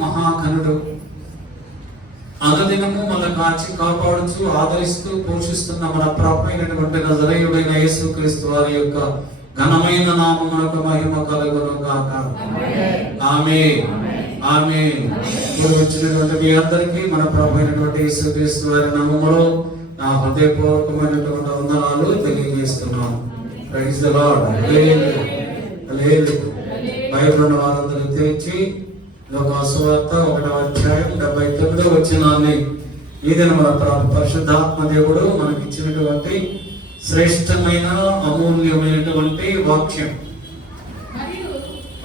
మహాఘనుడు అనుదినము మన కాచి కాపాడుచు ఆదరిస్తూ పోషిస్తున్న మన ప్రభువైనటువంటి నజరేయుడైన యేసుక్రీస్తు వారి యొక్క ఘనమైన నామమునకు మహిమ కలుగును గాక. ఆమేన్ ఆమేన్. ఇప్పుడు వచ్చినటువంటి మీ అందరికీ మన ప్రభువైనటువంటి యేసుక్రీస్తు వారి నామములో నా హృదయపూర్వకమైనటువంటి వందనాలు తెలియజేస్తున్నాను. Praise the lord. Hallelujah. Bible వారందరూ తెరిచి లోకాసువార్త 1వ అధ్యాయం 79వ వచనాన్ని ఈ దిన మన పరిశుద్ధాత్మ దేవుడు మనకి ఇచ్చినటువంటి శ్రేష్టమైన అమూల్యమైనటువంటి వాక్యం.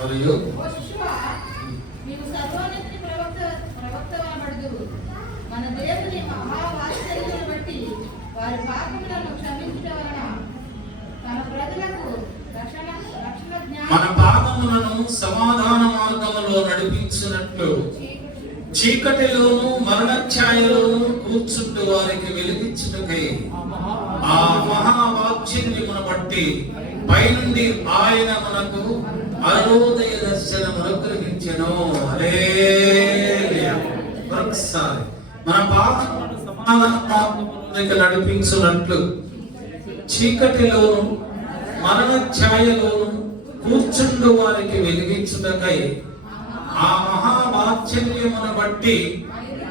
మరియు మన పాదములను సమాధాన మార్గములో నడిపించినట్లు చీకటిలోను మరణ ఛాయలోను కూర్చుంటూ వారికి వెలిగించుటకై ఆ మహావాక్యమును బట్టి పైనుండి ఆయన మనకు అరుణోదయ దర్శనం అనుగ్రహించెను. హల్లెలూయా. ఒకసారి మన పాదములను సమాధాన మార్గములో నడిపించినట్లు చీకటిలోను మరణ ఛాయలోను కూర్చుండు వారికి వెలిగించుటకై ఆ మహావాత్సల్యమును బట్టి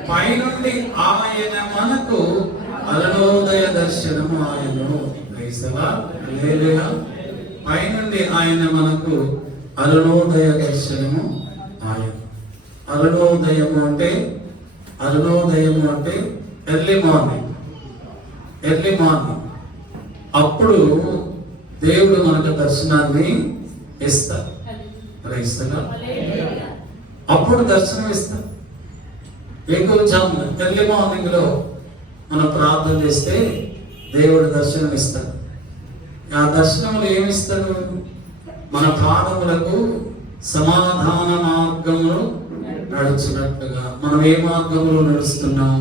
పైనుండి ఆయన మనకు అరుణోదయ దర్శనము ఆయను. పైనుండి ఆయన మనకు అరుణోదయ దర్శనము ఆయన. అరుణోదయము అంటే ఎర్లీ మార్నింగ్. అప్పుడు దేవుడు మనకు దర్శనాన్ని ఇస్తారు. అప్పుడు దర్శనం ఇస్తారు. ఎర్లీ మార్నింగ్ లో మనం ప్రార్థన చేస్తే దేవుడు దర్శనం ఇస్తాడు. ఆ దర్శనంలో ఏమిస్తాడు? మన పాదములకు సమాధాన మార్గంలో నడుచున్నట్టుగా. మనం ఏ మార్గంలో నడుస్తున్నాం?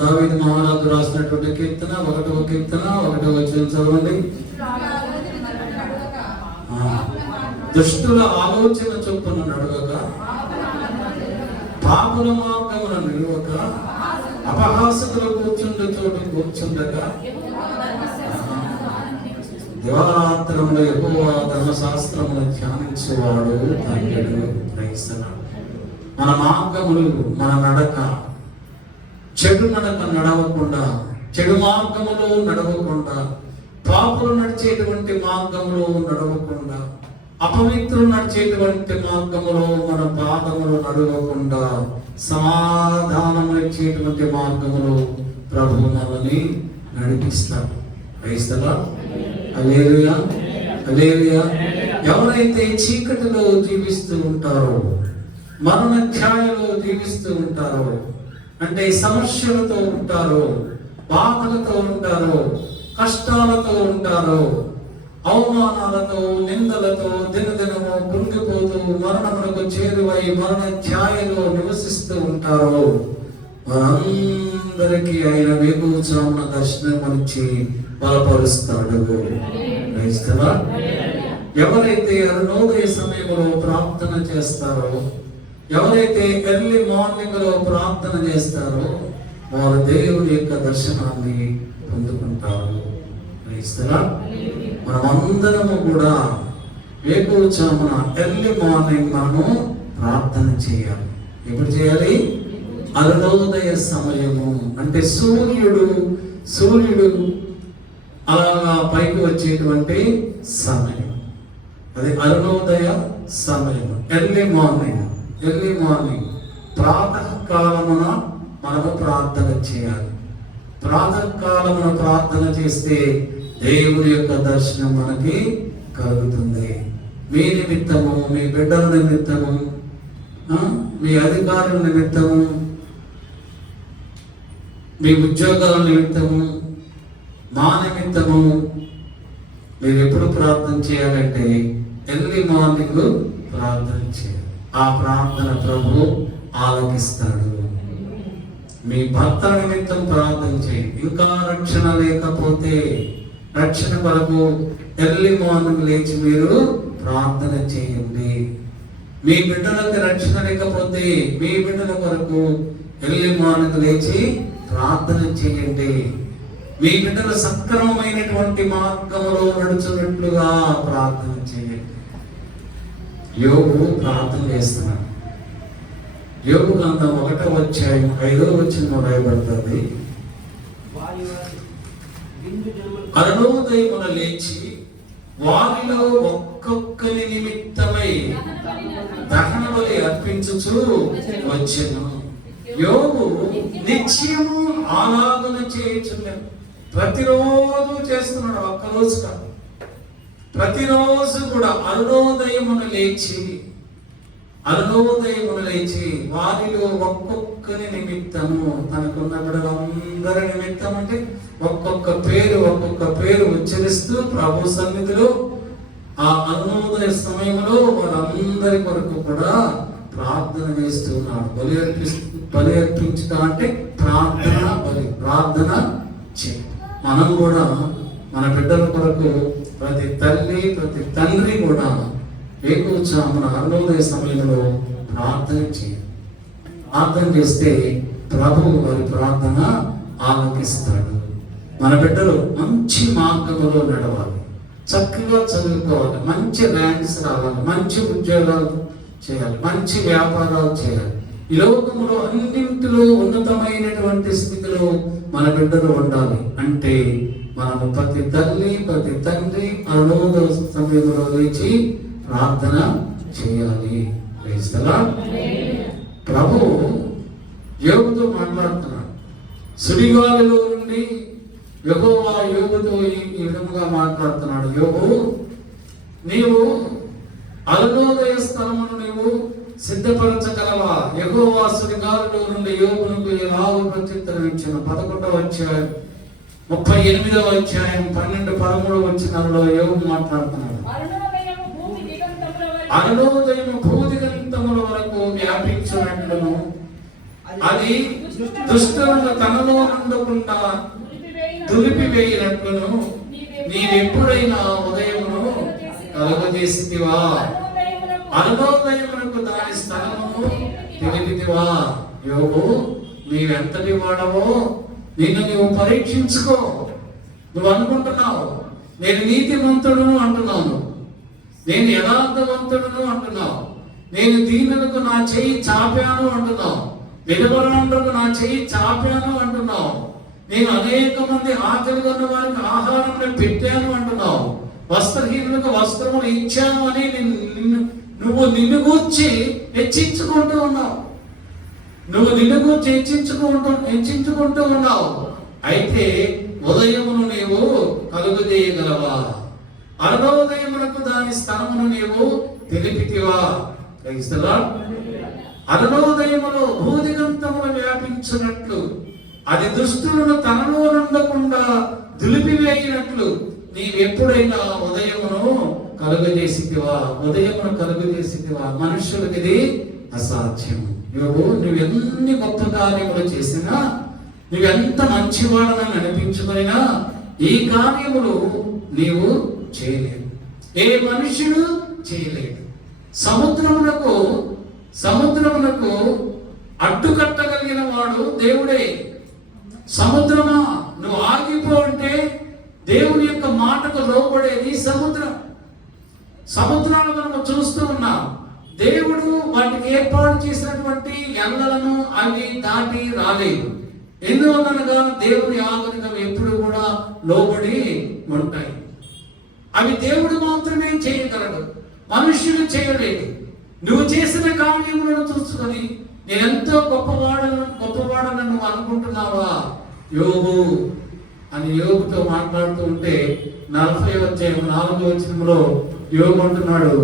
దావీదు మహారాజు రాసినటువంటి కీర్తన 1వ కీర్తన 1వ వచనం చదవండి. దుష్టుల ఆలోచన చొప్పున నడవక, పాపుల మార్గమున నిలువక, అపహాసకులు కూర్చుండే చోటు కూర్చుండక, దివారాత్రములు యెహోవా ధర్మశాస్త్రమును ధ్యానించేవాడు ధన్యుడు. మన మార్గములు, మన నడక చెడు నడక నడవకుండా, చెడు మార్గములో నడవకుండా, పాపులు నడిచేటువంటి మార్గంలో నడవకుండా, అపవిత్రులు నడిచేటువంటి మార్గములో మన పాదములు నడవకుండా, సమాధానం ఇచ్చేటువంటి మార్గములో ప్రభువు మనల్ని నడిపిస్తాడు. హల్లెలూయా. హల్లెలూయా. ఎవరైతే చీకటిలో జీవిస్తూ ఉంటారో, మరణ ఛాయలో జీవిస్తూ ఉంటారో, అంటే సమస్యలతో ఉంటారో, బాధలతో ఉంటారో, కష్టాలతో ఉంటారో, అవమానాలతో, నిందలతో దినదినము కృంగిపోతూ మరణమునకు చేరువై మరణ ఛాయలో నివసిస్తూ ఉంటారో, వారందరికీ ఆయన వేకువజామున దర్శనమిచ్చి బలపరుస్తాడు. ఎవరైతే అరుణోదయ సమయంలో ప్రార్థన చేస్తారో, ఎవరైతే ఎర్లీ మార్నింగ్ లో ప్రార్థన చేస్తారో, వారు దేవుని యొక్క దర్శనాన్ని పొందుకుంటారు. మనమందరము కూడా వేకువజామున ఎర్లీ మార్నింగ్ మనము ప్రార్థన చేయాలి. ఎప్పుడు చేయాలి? అరుణోదయ సమయము అంటే సూర్యుడు అలాగా పైకి వచ్చేటువంటి సమయం, అది అరుణోదయ సమయం. ఎర్లీ మార్నింగ్ ప్రాతకాలమున మనము ప్రార్థన చేయాలి. ప్రాతకాలమున ప్రార్థన చేస్తే దేవుని యొక్క దర్శనం మనకి కలుగుతుంది. మీ నిమిత్తము, మీ బిడ్డల నిమిత్తము, మీ అధికారుల నిమిత్తము, మీ ఉద్యోగాల నిమిత్తము, మా నిమిత్తము మీరు ఎప్పుడు ప్రార్థన చేయాలంటే ఎర్లీ మార్నింగ్ ప్రార్థన చేయాలి. ఆ ప్రార్థన ప్రభు ఆలకిస్తాడు. మీ భర్త నిమిత్తం ప్రార్థన చేయండి. ఇంకా రక్షణ లేకపోతే రక్షణ కొరకు ఎర్లీ మార్నింగ్ లేచి మీరు ప్రార్థన చేయండి. మీ బిడ్డలకు రక్షణ లేకపోతే మీ బిడ్డల కొరకు ఎర్లీ మార్నింగ్ లేచి ప్రార్థన చేయండి. మీ బిడ్డలు సక్రమమైనటువంటి మార్గంలో నడుచున్నట్లుగా ప్రార్థన చేయండి. యోబు ప్రార్థన చేస్తున్నాడు. యోబు గ్రంథం 1వ అధ్యాయం 5వ వచనంలో రాయబడుతుంది, అరుణోదయమున లేచి వారిలో ఒక్కొక్కరి నిమిత్తమై దహన బలి అర్పించుచు వచ్చెను. యోబు నిత్యము ఆరాధన చేయుచున్నాడు. ప్రతిరోజు చేస్తున్నాడు, ఒక్కరోజు కాదు. ప్రతిరోజు కూడా అరుణోదయమున లేచి వారిలో ఒక్కొక్కరి నిమిత్తము, తనకున్న బిడ్డలందరి నిమిత్తం అంటే ఒక్కొక్క పేరు ఉచ్చరిస్తూ ప్రభు సన్నిధిలో ఆ అరుణోదయ సమయంలో వారందరి కొరకు కూడా ప్రార్థన చేస్తున్నాడు. బలి అర్పించడం అంటే ప్రార్థన చేయ. మనం కూడా మన బిడ్డల కొరకు ప్రతి తల్లి ప్రతి తండ్రి కూడా ఏకూర్చామున అరుణోదయ సమయంలో ప్రార్థన చేయాలి. ప్రార్థన చేస్తే ప్రభువు వారి ప్రార్థన ఆలకిస్తాడు. మన బిడ్డలు మంచి మార్గంలో నడవాలి, చక్కగా చదువుకోవాలి, మంచి ర్యాంక్స్ రావాలి, మంచి ఉద్యోగాలు చేయాలి, మంచి వ్యాపారాలు చేయాలి. ఈ లోకంలో అన్నింటిలో ఉన్నతమైనటువంటి స్థితిలో మన బిడ్డలు ఉండాలి అంటే మనము ప్రతి తల్లి ప్రతి తండ్రి అరుణోదయ సమయంలో లేచి ప్రార్థన చేయాలి. ప్రభు యోబుతో మాట్లాడుతున్నాడు. సుడిగాలిలో నుండి యెహోవా యోబుతో ఈ విధముగా మాట్లాడుతున్నాడు. యోబు, నీవు అరుణోదయ స్థలమును నీవు సిద్ధపరచగలవా? యెహోవా సుడిగాలిలో నుండి యోబునకు ఎలాగూ ప్రత్యుత్తరం ఇచ్చెను. 11వ అధ్యాయం 38వ అధ్యాయం 12-13 వచనాలలో యోబు మాట్లాడుతున్నాడు. అరుణోదయము భూదిగంతముల వరకు వ్యాపించినట్లును అది దుష్టులను తనలో ఉండకుండా దులిపివేయినట్లును నీవెప్పుడైనా ఉదయమును కలుగజేసితివా? అరుణోదయమునకు దాని స్థలమును తెలిపితివా? యోబు, నీవెంతటి వాడవో నిన్ను నీవు పరీక్షించుకో. నువ్వు అనుకుంటున్నావు నేను నీతిమంతుడును అంటున్నాను, నేను యథార్థవంతుడును అంటున్నావు, నేను దీనులకు నా చెయ్యి చాపాను అంటున్నావు, విధవరాండ్రకు నా చెయ్యి చాపాను అంటున్నావు, నేను అనేక మంది ఆకలిగా ఉన్న వారికి ఆహారం పెట్టాను అంటున్నావు, వస్త్రహీనులకు వస్త్రములు ఇచ్చాను అని నువ్వు నిన్ను గూర్చి హెచ్చించుకుంటూ ఉన్నావు. హెచ్చించుకుంటూ ఉన్నావు. అయితే ఉదయమును నీవు కలుగజేయగలవా? అరుణోదయమునకు దాని స్థలమును నీవు తెలిపితివా? అరుణోదయములో భూదిగంతములు వ్యాపించినట్లు అది దుష్టులను తనలో ఉండకుండా దులిపివేయినట్లు నీవెప్పుడైనా ఉదయమును కలుగజేసితివా? మనుషులకు ఇది అసాధ్యం. నువ్వెన్ని గొప్ప కార్యములు చేసినా, నువ్వెంత మంచివాడనని అనిపించుకున్నా ఈ కార్యములు నీవు చేయలేవు. ఏ మనుషుడు చేయలేడు. సముద్రమునకు అడ్డుకట్టగలిగిన వాడు దేవుడే. సముద్రమా నువ్వు ఆగిపో అంటే దేవుని యొక్క మాటకు లోబడేది సముద్రం. సముద్రాలు మనము చూస్తూ ఉన్నాం. దేవుడు వాటికి ఏర్పాటు చేసినటువంటి ఎల్లలను అవి దాటి రాలేదు. ఎందువలనగా దేవుని ఆజ్ఞలకు ఎప్పుడు కూడా లోబడి ఉంటాయి. అవి దేవుడు మాత్రమే చేయగలడు, మనుష్యులు చేయలేదు. నువ్వు చేసిన కార్యములను చూసుకొని నేనెంతో గొప్పవాడని నువ్వు అనుకుంటున్నావా? యోబు అని యోబుతో మాట్లాడుతూ ఉంటే 40వ అధ్యాయం 4వ వచనంలో యోబు అంటున్నాడు,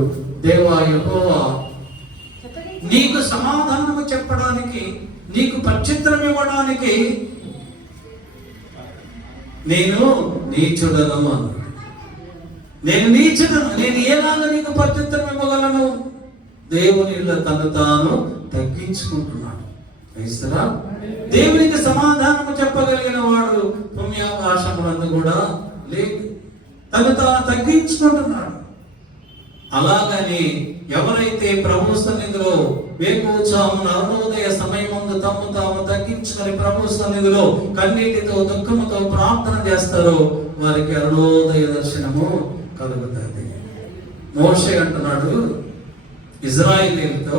దేవా యెహోవా, నీకు సమాధానము చెప్పడానికి, నీకు ప్రత్యుత్తరం ఇవ్వడానికి నేను నీచుడను. నేను ఏలాగా నీకు ప్రత్యుత్తరం ఇవ్వగలను? దేవుని తను తాను తగ్గించుకుంటున్నాడు. దేవునికి సమాధానము చెప్పగలిగిన వాడు పుణ్యాకాశములందు కూడా లేదు. తను తాను తగ్గించుకుంటున్నాడు. అలాగని ఎవరైతే ప్రభు సన్నిధిలో వేకువజామున అరుణోదయ సమయమందు తమ్ము తాము తగ్గించుకొని ప్రభు సన్నిధిలో కన్నీటితో దుఃఖముతో ప్రార్థన చేస్తారో వారికి అరుణోదయ దర్శనము కలుగుతుంది. మోషే అంటున్నాడు ఇజ్రాయేలీలతో,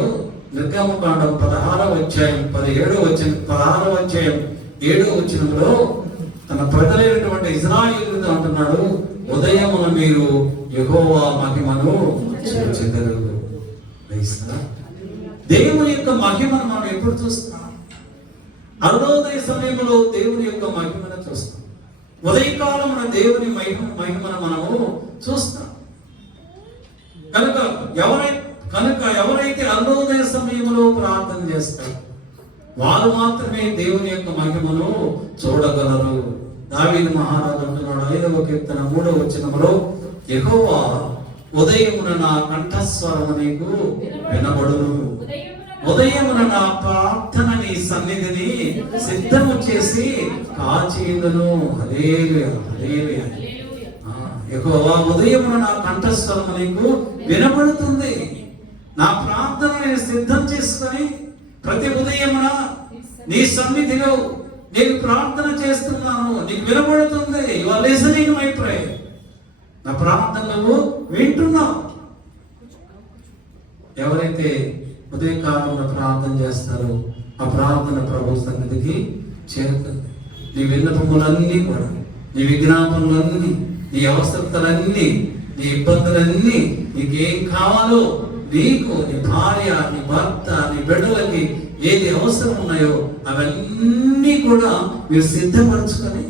నిర్గమకాండం 16వ అధ్యాయం 16వ అధ్యాయం 7వ వచనంలో తన ప్రజలైనటువంటి ఇజ్రాయేలీలతో అంటున్నాడు, ఉదయమున మీరు యెహోవా మహిమను చూచెదరు. దేవుని యొక్క మహిమను మనం ఎప్పుడు చూస్తాం? అరుణోదయ సమయంలో దేవుని యొక్క మహిమను చూస్తాం. ఉదయకాలమున దేవుని మహిమను మనము చూస్తాం. కనుక ఎవరైతే అరుణోదయ సమయంలో ప్రార్థన చేస్తారు వారు మాత్రమే దేవుని యొక్క మహిమను చూడగలరు. దావీదు మహారాజు అంటున్నాడు 5వ కీర్తన 3వ వచనములో, యెహోవా ఉదయమున నా కంఠస్వరము నీకు వినబడును, ఉదయమున నా ప్రార్థన నీ సన్నిధిని సిద్ధము చేసి కాచేయుదును. హల్లెలూయా, హల్లెలూయా. యెహోవా ఉదయమున నా కంఠస్వరము నీకు వినబడుతుంది. నా ప్రార్థన నేను సిద్ధం చేసుకొని ప్రతి ఉదయమున నీ సన్నిధిలో నేను ప్రార్థన చేస్తున్నాను, నీకు వినబడుతుంది. You are listening my prayer. నా ప్రార్థనలు వింటున్నావు. ఎవరైతే ఉదయకాలంలో ప్రార్థన చేస్తారో ఆ ప్రార్థన ప్రభు సన్నిధికి చేరుతుంది. నీ విన్నపములన్నీ కూడా, నీ విజ్ఞాపనలన్నీ, నీ అవసరతలన్నీ, నీ ఇబ్బందులన్నీ, నీకేం కావాలో నీకు, నీ భార్య, నీ భర్త, నీ బిడ్డలకి ఏది అవసరం ఉన్నాయో అవన్నీ కూడా మీరు సిద్ధపరచుకొని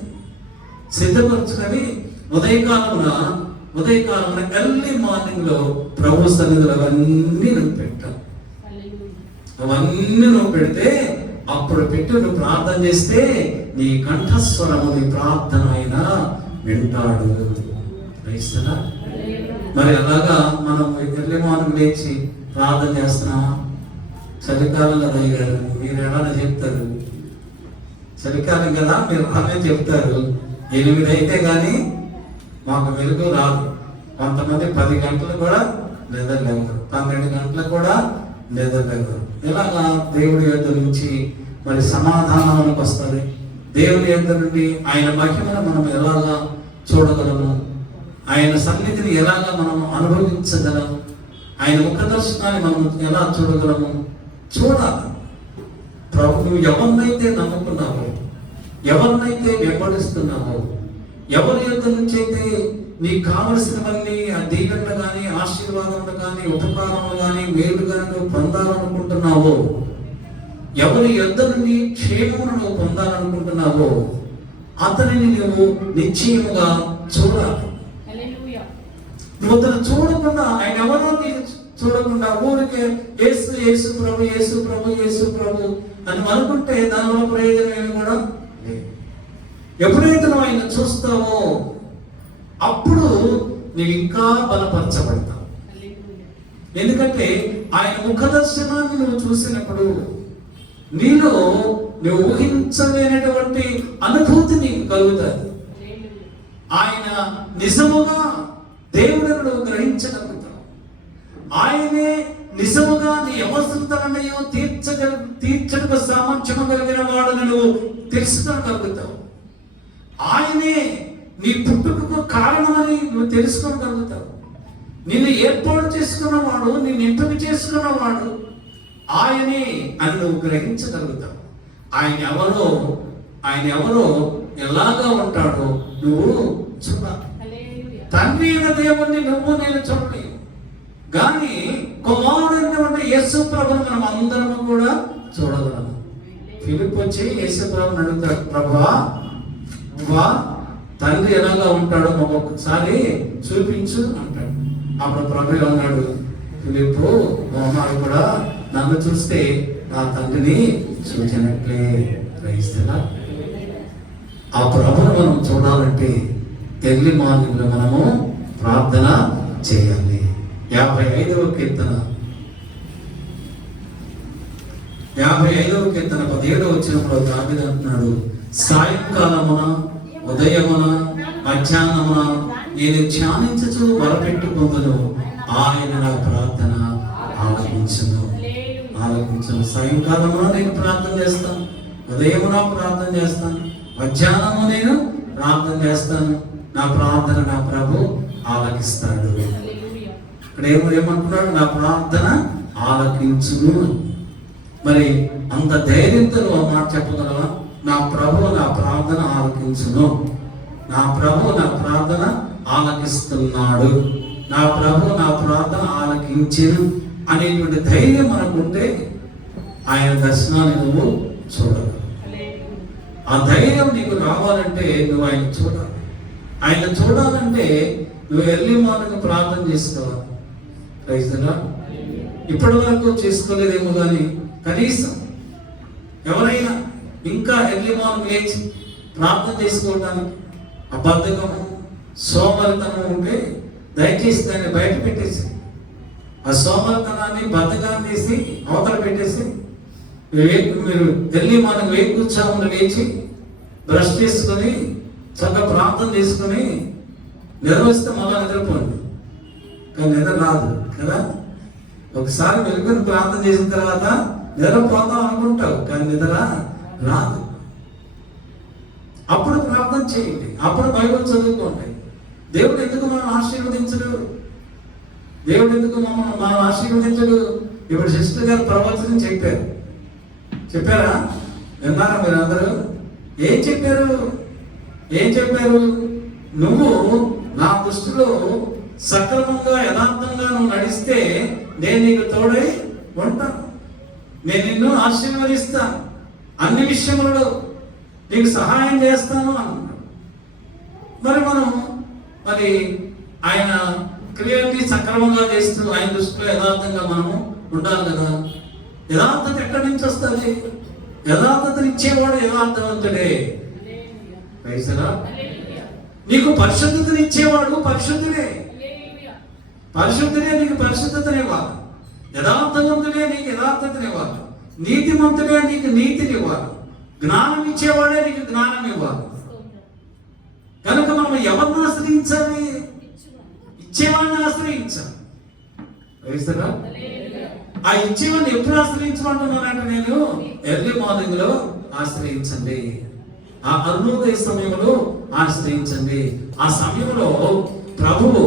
ఉదయకాలమున ఎర్లీ మార్నింగ్ లో ప్రభు సన్నిధిలో అవన్నీ నువ్వు పెట్టాలి. అవన్నీ నువ్వు పెడితే అప్పుడు పెట్టి నువ్వు ప్రార్థన చేస్తే నీ కంఠస్వరము నీ ప్రార్థన అయినా వింటాడు. క్రైస్తలా? మరి అలాగా మనం ఎర్లీ మార్నింగ్ లేచి ప్రార్థన చేస్తున్నామా? చలికాలం కదా అయ్యారు, మీరు ఏమైనా చెప్తారు, చలికాలం కదా మీరు అలానే చెప్తారు. 8 అయితే కానీ మాకు వెలుగు రాదు. కొంతమంది 10 గంటలు కూడా నిద్రలేవరు, 12 గంటలు కూడా నిద్రలేవరు. ఇలాగా దేవుడి యొద్ద నుంచి మరి సమాధానానికి వస్తుంది. దేవుని యొద్ద నుండి ఆయన మహిమను మనం ఎలాగా చూడగలము, ఆయన సన్నిధిని ఎలాగా మనం అనుభవించగలము, ఆయన ముఖ దర్శనాన్ని మనం ఎలా చూడగలము? చూడాలి. ప్రభు నువ్వు ఎవరినైతే నమ్ముకున్నావో, ఎవరినైతే వెంబడిస్తున్నావో, ఎవరి యొక్క నుంచి అయితే నీకు కావలసినవన్నీ ఆ దీవెనలు కానీ, ఆశీర్వాదములు కానీ, ఉపకారములు కానీ, మేలు కానీ నువ్వు పొందాలనుకుంటున్నావో, ఎవరి యొద్ద నుండి క్షేమమును నువ్వు పొందాలనుకుంటున్నావో అతనిని నువ్వు నిశ్చయముగా చూడాలి. నువ్వు అతను చూడకుండా, ఆయన ఎవరో చూడకుండా ఊరికే యేసు యేసు ప్రభు యేసు ప్రభు యేసు ప్రభు అని అనుకుంటే దానివల్ల ప్రయోజనం ఏమి కూడా లేదు. ఎప్పుడైతే నువ్వు ఆయన చూస్తావో అప్పుడు నువ్వు ఇంకా బలపరచబడతావు. ఎందుకంటే ఆయన ముఖ దర్శనాన్ని నువ్వు చూసినప్పుడు నీలో నువ్వు ఊహించలేనటువంటి అనుభూతి నీకు కలుగుతుంది. ఆయన నిజముగా దేవుడిని నువ్వు గ్రహించగలుగుతావు. ఆయనే నిజముగా నీ అవసరతలన్నయో తీర్చడానికి సామర్థ్యము కలిగిన వాడని నువ్వు తెలుసుకోగలుగుతావు. ఆయనే నీ పుట్టుకకు కారణమని నువ్వు తెలుసుకోగలుగుతావు. నిన్ను ఏర్పాటు చేసుకున్నవాడు, నిన్ను ఎంపిక చేసుకున్నవాడు ఆయనే అని నువ్వు గ్రహించగలుగుతావు. ఆయన ఎవరో ఎలాగా ఉంటాడో నువ్వు చూడాలి. తండ్రి అయిన దేవుణ్ణి నువ్వు నేను చూడలేవు, కానీ కుమారుడైనటువంటి యేసు ప్రభువును మనం అందరము కూడా చూడగలము. ఫిలిప్ వచ్చి యేసు ప్రభువుని అడుగుతాడు, ప్రభువా తండ్రి ఎలాగా ఉంటాడో మాకు ఒక్కసారి చూపించు అంటాడు. అప్పుడు ప్రభు అన్నాడు, ఫిలిప్పు మోహనాలు కూడా నన్ను చూస్తే నా తండ్రిని చూచినట్లే. గ్రహిస్తేనా? ఆ ప్రభువును మనం చూడాలంటే ఎర్లీ మార్నింగ్ లో మనము ప్రార్థన చేయాలి. 55వ కీర్తన 17వ వచనంలో దావీదు అంటున్నాడు, సాయంకాలమున ఉదయమున మధ్యాహ్నమున నేను ధ్యానించుచు మొరపెట్టుకొందును, ఆయన నా ప్రార్థన ఆలకించును. ఆలకించును. సాయంకాలమున నేను ప్రార్థన చేస్తాను, ఉదయమున ప్రార్థన చేస్తాను, మధ్యాహ్నము నేను ప్రార్థన చేస్తాను. నా ప్రార్థన నా ప్రభు ఆలకిస్తాడు. ఇక్కడ ఏమంటున్నాడు? నా ప్రార్థన ఆలకించును. మరి అంత ధైర్యంతో నువ్వు ఆ మాట చెప్పగలవా? నా ప్రభు నా ప్రార్థన ఆలకించును, నా ప్రభు నా ప్రార్థన ఆలకిస్తున్నాడు, నా ప్రభు నా ప్రార్థన ఆలకించెను అనేటువంటి ధైర్యం మనకుంటే ఆయన దర్శనాన్ని నువ్వు చూడవు. ఆ ధైర్యం నీకు రావాలంటే నువ్వు ఆయన చూడాలి. ఆయన చూడాలంటే నువ్వు ఎర్లీ మార్నింగ్ ప్రార్థన చేసుకోవాలి. రైతుగా ఇప్పటి వరకు చేసుకోలేదేమో కానీ కనీసం ఎవరైనా ఇంకా ఎర్లీ మార్నింగ్ లేచి ప్రార్థన చేసుకోవడానికి ఆ బద్ధకము సోమరితనం ఉంటే దయచేసి దాన్ని బయట పెట్టేసి, ఆ సోమరితనాన్ని బద్ధకాన్ని తీసి అవతల పెట్టేసి మీరు ఎర్లీ మార్నింగ్ వేకుచ్చాములు లేచి బ్రష్ చేసుకొని చక్కగా ప్రార్థన చేసుకొని నిర్వహిస్తే మళ్ళా నిద్రపోండి. కానీ నిద్ర రాదు కదా. ఒకసారి వెలుగుని ప్రార్థన చేసిన తర్వాత నిద్రపోతాం అనుకుంటావు, కానీ నిద్ర రాదు. అప్పుడు ప్రార్థన చేయండి, అప్పుడు బైబిల్ చదువుకోండి. దేవుడు ఎందుకు మనం ఆశీర్వదించడు? దేవుడు ఎందుకు మనం ఆశీర్వదించడు? ఇప్పుడు సిస్టర్ గారు ప్రవచనం చెప్పారా? విన్నారా మీరు అందరూ? ఏం చెప్పారు? నువ్వు నా దృష్టిలో సక్రమంగా యథార్థంగా నువ్వు నడిస్తే నేను నీకు తోడై ఉంటాను, నేను నిన్ను ఆశీర్వదిస్తాను, అన్ని విషయములలో నీకు సహాయం చేస్తాను అన్నాడు. మరి ఆయన క్రియల్ని సక్రమంగా చేస్తూ ఆయన దృష్టిలో యథార్థంగా మనము ఉండాలి కదా. యథార్థత ఎక్కడి నుంచి వస్తుంది? యథార్థతను ఇచ్చేవాడు యథార్థవంతుడే. నీకు పరిశుద్ధతను ఇచ్చేవాడు పరిశుద్ధుడే. నీకు పరిశుద్ధతనివ్వాలి. యథార్థవంతుడే నీకు యథార్థతనివ్వాలి. నీతిమంతుడే నీకు నీతినివ్వాలి. జ్ఞానం ఇచ్చేవాడే నీకు జ్ఞానం ఇవ్వాలి. కనుక మనం ఎవరిని ఆశ్రయించాలి? ఇచ్చేవాడిని ఆశ్రయించాలి. ఆ ఇచ్చేవాడిని ఎప్పుడు ఆశ్రయించమంటున్నానంటే నేను ఎర్లీ మార్నింగ్ లో ఆశ్రయించండి, ఆ అరుణోదయ సమయంలో ఆశ్రయించండి. ఆ సమయంలో ప్రభువు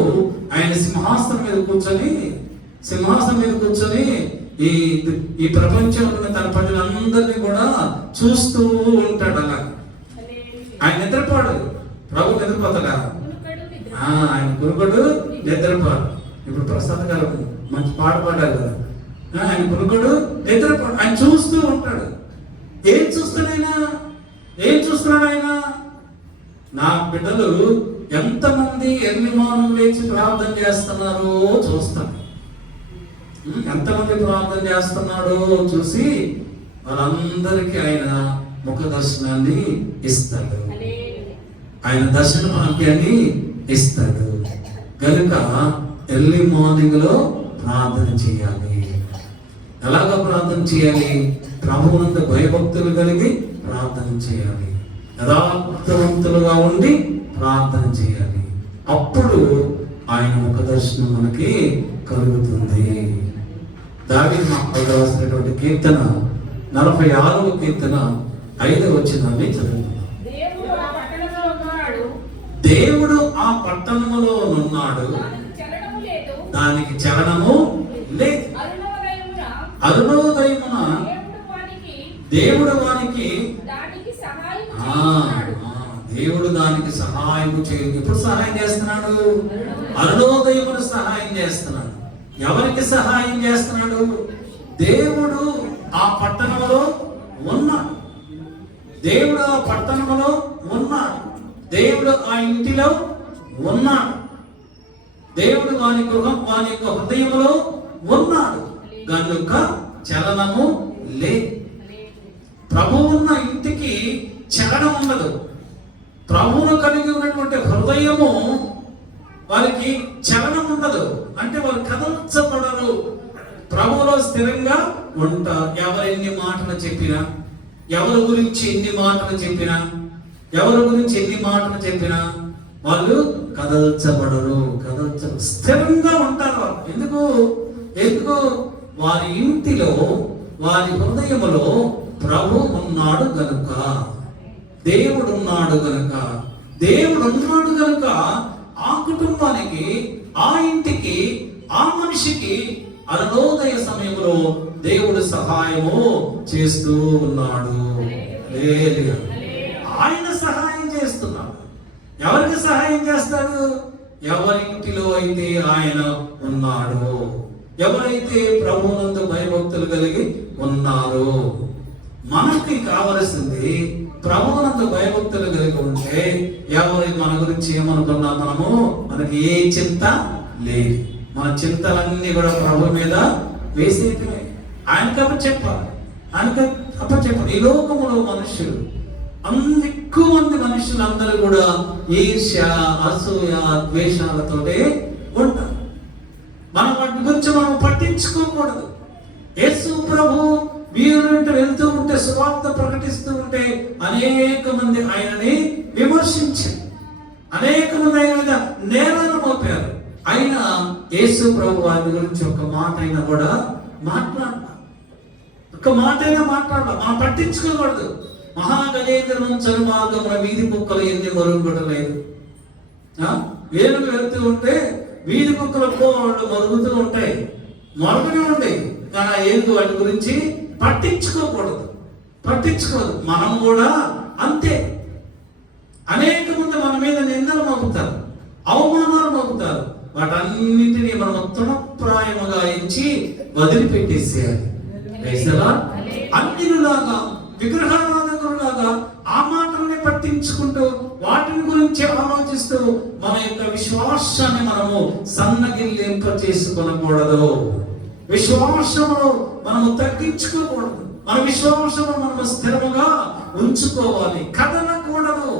ఆయన సింహాసనం మీద కూర్చొని ఈ ప్రపంచంలో తన ప్రజలందరినీ కూడా చూస్తూ ఉంటాడు. అలా ఆయన నిద్రపోడు. ప్రభు నిద్రపోతాడా? ఆయన కురుకుడు నిద్రపోడు. ఇప్పుడు ప్రసాద్ గారు మంచి పాట పాడారు కదా, ఆయన కురుకుడు నిద్రపోడు. ఆయన చూస్తూ ఉంటాడు. ఏం చూస్తున్నాడు ఆయన? నా బిడ్డలు ఎంతమంది ఎర్లీ మార్నింగ్ లేచి ప్రార్థన చేస్తున్నారో చూస్తాడు. ఎంతమంది ప్రార్థన చేస్తున్నాడో చూసి వాళ్ళందరికీ ఆయన ముఖ దర్శనాన్ని ఇస్తాడు, ఆయన దర్శన భాగ్యాన్ని ఇస్తాడు. కనుక ఎర్లీ మార్నింగ్ లో ప్రార్థన చేయాలి. ఎలాగో ప్రార్థన చేయాలి? ప్రభువునందు భయభక్తులు కలిగి ప్రార్థన చేయాలి, యథార్థవంతులుగా ఉండి ప్రార్థన చేయాలి. అప్పుడు ఆయన ముఖ దర్శనం మనకి కలుగుతుంది. దావీదు మహారాజు రాసినటువంటి కీర్తన 46వ కీర్తన 5వ వచనాన్ని చదువుకుందాం. దేవుడు ఆ పట్టణములో ఉన్నాడు, దానికి చలనము లేదు. అరుణోదయమున దేవుడు వానికి దేవుడు దానికి సహాయం చేయండి. ఎప్పుడు సహాయం చేస్తున్నాడు? అరుణోదయమును సహాయం చేస్తున్నాడు. ఎవరికి సహాయం చేస్తున్నాడు? దేవుడు ఆ పట్టణంలో ఉన్నాడు. దేవుడు ఆ పట్టణంలో ఉన్నాడు. దేవుడు ఆ ఇంటిలో ఉన్నాడు. దేవుడు వాని గృహం వాని యొక్క హృదయంలో ఉన్నాడు. కనుక చలనము లేదు. ప్రభువు ఉన్న ఇంటికి చలనం ఉండదు. ప్రభువును కలిగి ఉన్నటువంటి హృదయము వారికి చలనం ఉండదు. అంటే వారు కదల్చబడరు, ప్రభువులో స్థిరంగా ఉంటారు. ఎవరు ఎన్ని మాటలు చెప్పినా, ఎవరి గురించి ఎన్ని మాటలు చెప్పినా వాళ్ళు కదల్చబడరు, స్థిరంగా ఉంటారు. ఎందుకు వారి ఇంటిలో వారి హృదయములో ప్రభు ఉన్నాడు గనుక, దేవుడు ఉన్నాడు గనుక, దేవుడు ఉన్నాడు గనుక ఆ కుటుంబానికి, ఆ ఇంటికి, ఆ మనిషికి అరుణోదయ సమయంలో దేవుడు సహాయము చేస్తూ ఉన్నాడు. ఆయన సహాయం చేస్తున్నాడు. ఎవరికి సహాయం చేస్తాడు? ఎవరింటిలో అయితే ఆయన ఉన్నాడో, ఎవరైతే ప్రభువునందు భయభక్తులు కలిగి ఉన్నారో. మనకి కావలసింది ప్రభువునందు భయభక్తులు కలిగి ఉంటే ఎవరి మన గురించి ఏమనుకున్నా మనకి ఏ చింత లేదు. మన చింతలన్నీ కూడా ప్రభు మీద వేసేటివే. ఆయనకి అప్పచెప్పాలి, ఆయనకి అప్పచెప్పాలి. ఈ లోకములో మనుషులు ఎక్కువ మంది మనుషులందరూ కూడా ఈర్ష్య, అసూయ, ద్వేషాలతోటే ఉంటారు. మనం వాటి గురించి మనం పట్టించుకోకూడదు. యేసు ప్రభు వీరుంటే వెళ్తూ ఉంటే, సువార్త ప్రకటిస్తూ ఉంటే అనేక మంది ఆయనని విమర్శించారు, అనేక మంది ఆయన మీద నేరాలు మోపారు. అయినా యేసు ప్రభు వారి గురించి ఒక మాట అయినా కూడా మాట్లాడాలి, ఒక మాట అయినా మాట్లాడాలి. మనం పట్టించుకోకూడదు. మహాగజేంద్రం చరుమార్గమున వీధి కుక్కలు ఎన్ని మరుగుడలేదు. వేరుకు వెళ్తూ ఉంటే వీధి కుక్కలు వాళ్ళు మరుగుతూ ఉంటాయి, మరుగునే ఉంటాయి. కానీ ఆ ఏనుగు వాటి గురించి పట్టించుకోకూడదు, పట్టించుకోదు. మనం కూడా అంతే. అనేక మంది మన మీద నిందలు మోపుతారు, అవమానాలు మోపుతారు. వాటన్నింటినీ మనం తృణప్రాయముగా ఎంచి వదిలిపెట్టేసేయాలి. అన్నిలాగా, విగ్రహారాధకులాగా ఆ మాటల్ని పట్టించుకుంటూ వాటిని గురించి ఆలోచిస్తూ మన యొక్క విశ్వాసాన్ని మనము సన్నగిల్లింప చేసుకొనకూడదు. విశ్వాసములో మనము తగ్గించుకోకూడదు. మన విశ్వాసము మనము స్థిరముగా ఉంచుకోవాలి, కదలకూడదు.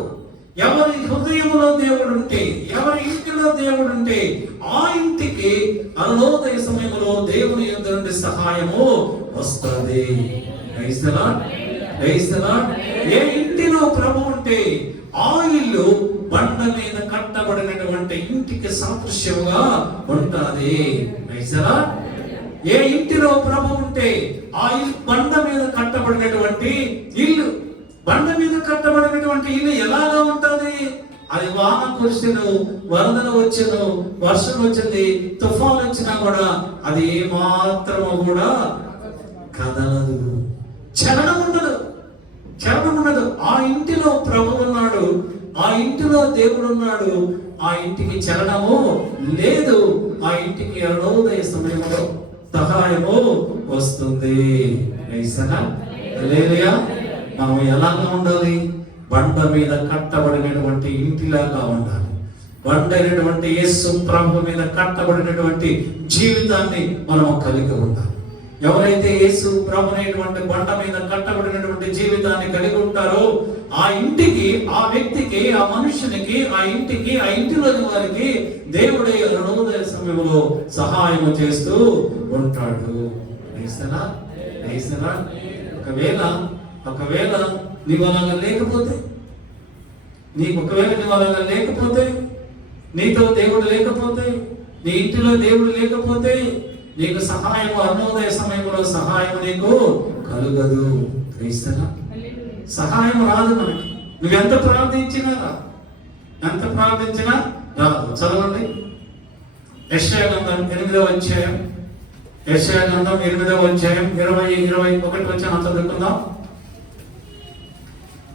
ఎవరి హృదయంలో దేవుడు ఉంటే, ఎవరి ఇంటిలో దేవుడు ఉంటే ఆ ఇంటికి అరుణోదయ సమయంలో దేవుని యొద్ద నుండి సహాయము వస్తుంది. ఏ ఇంటిలో ప్రభు ఉంటే ఆ ఇల్లు బండ మీద కట్టబడినటువంటి ఇంటికి సాదృశ్యముగా ఉంటుంది. ఏ ఇంటిలో ప్రభు ఉంటే ఆ ఇల్లు బండ మీద కట్టబడినటువంటి ఇల్లు, బండ మీద కట్టబడినటువంటి ఇల్లు ఎలాగా ఉంటుంది? అది వాన కురిసెను, వరదలు వచ్చెను, వర్షం వచ్చింది, తుఫాన్ వచ్చినా కూడా అది ఏమాత్రము కూడా కదలదు, చలనం ఉండదు, చలనం ఉండదు. ఆ ఇంటిలో ప్రభు ఉన్నాడు, ఆ ఇంటిలో దేవుడు ఉన్నాడు. ఆ ఇంటికి చలనము లేదు. ఆ ఇంటికి అరుణోదయ సమయంలో సహాయము వస్తుంది. మనం ఎలాగా ఉండాలి? బండ మీద కట్టబడినటువంటి ఇంటిలాగా ఉండాలి. బండ అయినటువంటి యేసు ప్రభు మీద కట్టబడినటువంటి జీవితాన్ని మనం కలిగి ఉండాలి. ఎవరైతే యేసు ప్రభు అనేటువంటి బండ మీద కట్టబడినటువంటి జీవితాన్ని కలిగి ఉంటారో ఆ ఇంటికి, ఆ వ్యక్తికి, ఆ మనుషునికి, ఆ ఇంటికి, ఆ ఇంటిలోని వారికి దేవుడే అరుణోదయ సమయంలో సహాయం చేస్తూ ఉంటాడు. ఒకవేళ నీవు అలాగా లేకపోతే, నీతో దేవుడు లేకపోతే, నీ ఇంటిలో దేవుడు లేకపోతే నీకు సహాయం అరుణోదయ సమయంలో సహాయం నీకు కలుగదు. సహాయం రాదు మనకి. నువ్వెంత ప్రార్థించినా రాదు, ఎంత ప్రార్థించినా రాదు. చదవండి యెషయా గ్రంథం 8వ అధ్యాయం, యెషయా గ్రంథం 8వ అధ్యాయం 20-21 వచనం చదువుకుందాం.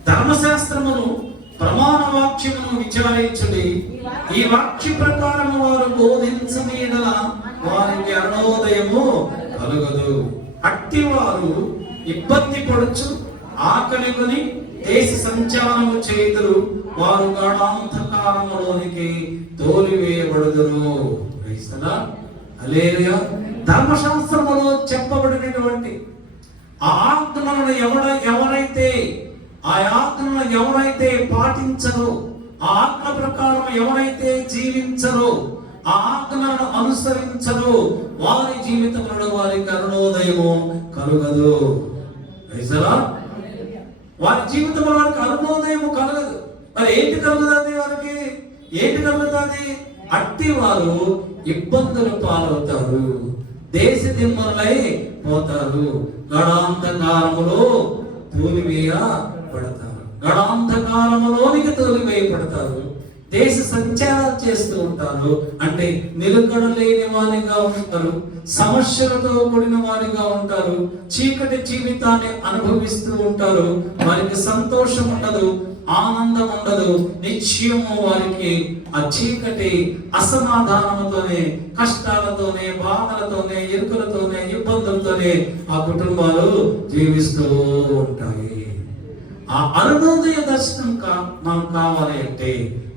ధర్మశాస్త్రమును ప్రమాణ వాక్యమును విచారించుడి, ఈ వాక్య ప్రకారము వారు బోధించని యెడల వారికి అరుణోదయము కలుగదు. అట్టి వారు ఇబ్బంది పడుచు ఆకలి కొని దేశ సంచారము చేయుదురు, వారు గాఢాంధకారములోనికి తోలివేయబడుదురు. హల్లెలూయా. ధర్మశాస్త్రములో చెప్పబడినటువంటి ఆ ఆజ్ఞలను ఎవరైతే పాటించరో, ఆ ఆజ్ఞ ప్రకారం ఎవరైతే జీవించరో, ఆ ఆజ్ఞలను అనుసరించరో వారి జీవితంలో వారికి అరుణోదయము కలుగదు. వారి జీవితంలో వారికి అరుణోదయము కలగదు. మరి ఏంటి కలుగుతుంది? వారికి ఏంటి కలుగుతుంది? అట్టి వారు ఇబ్బందులు పాలవుతారు, దేశ దిమ్మలై పోతారు, గడాంధకారములో తోలివేయబడతారు, గడాంధకారములోనికి తోలివేయబడతారు. దేశ సంచారం చేస్తూ ఉంటారు, అంటే నిలకడ లేని వారిగా ఉంటారు, సమస్యలతో కూడిన వారిగా ఉంటారు, చీకటి జీవితాన్ని అనుభవిస్తూ ఉంటారు. వారికి సంతోషం ఉండదు, ఆనందం ఉండదు. నిశ్చయము వారికి ఆ చీకటి అసమాధానంతోనే, కష్టాలతోనే, బాధలతోనే, ఇరుకులతోనే, ఇబ్బందులతోనే ఆ కుటుంబాలు జీవిస్తూ ఉంటాయి. ఆ అరుణోదయ దర్శనం మనం కావాలి అంటే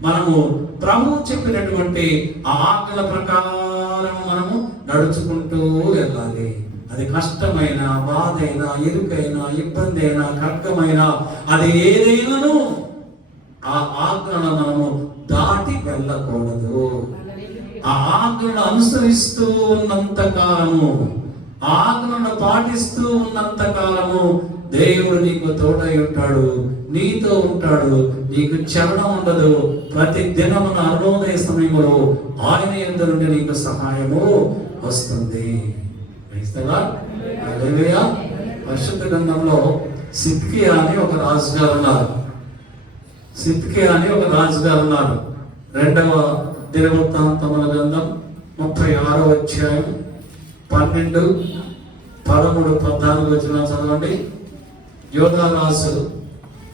మనము ప్రభువు చెప్పినటువంటి ఆ ఆజ్ఞల ప్రకారం మనము నడుచుకుంటూ వెళ్ళాలి. అది కష్టమైన, బాధైనా, ఇరుకైన, ఇబ్బంది అయినా, ఖడ్గమైన, అది ఏదైనాను ఆ ఆజ్ఞను మనము దాటి వెళ్ళకూడదు. ఆ ఆజ్ఞను అనుసరిస్తూ ఉన్నంత కాలము, ఆజ్ఞను పాటిస్తూ ఉన్నంత కాలము దేవుడు నీకు తోడై ఉంటాడు, నీతో ఉంటాడు, నీకు చలనం ఉండదు. ప్రతి దినమున అరుణోదయ సమయంలో ఆయన యందు నుండి నీకు సహాయము వస్తుంది. పరిశుద్ధ గ్రంథంలో సిద్కియా అని ఒక రాజుగారు ఉన్నారు. సిద్కియా అని ఒక రాజుగారు ఉన్నారు. 2వ దినవృత్తాంతముల గ్రంథం 36వ అధ్యాయం 12, 13, 14 వచనాలు చదవండి. యోధా రాజు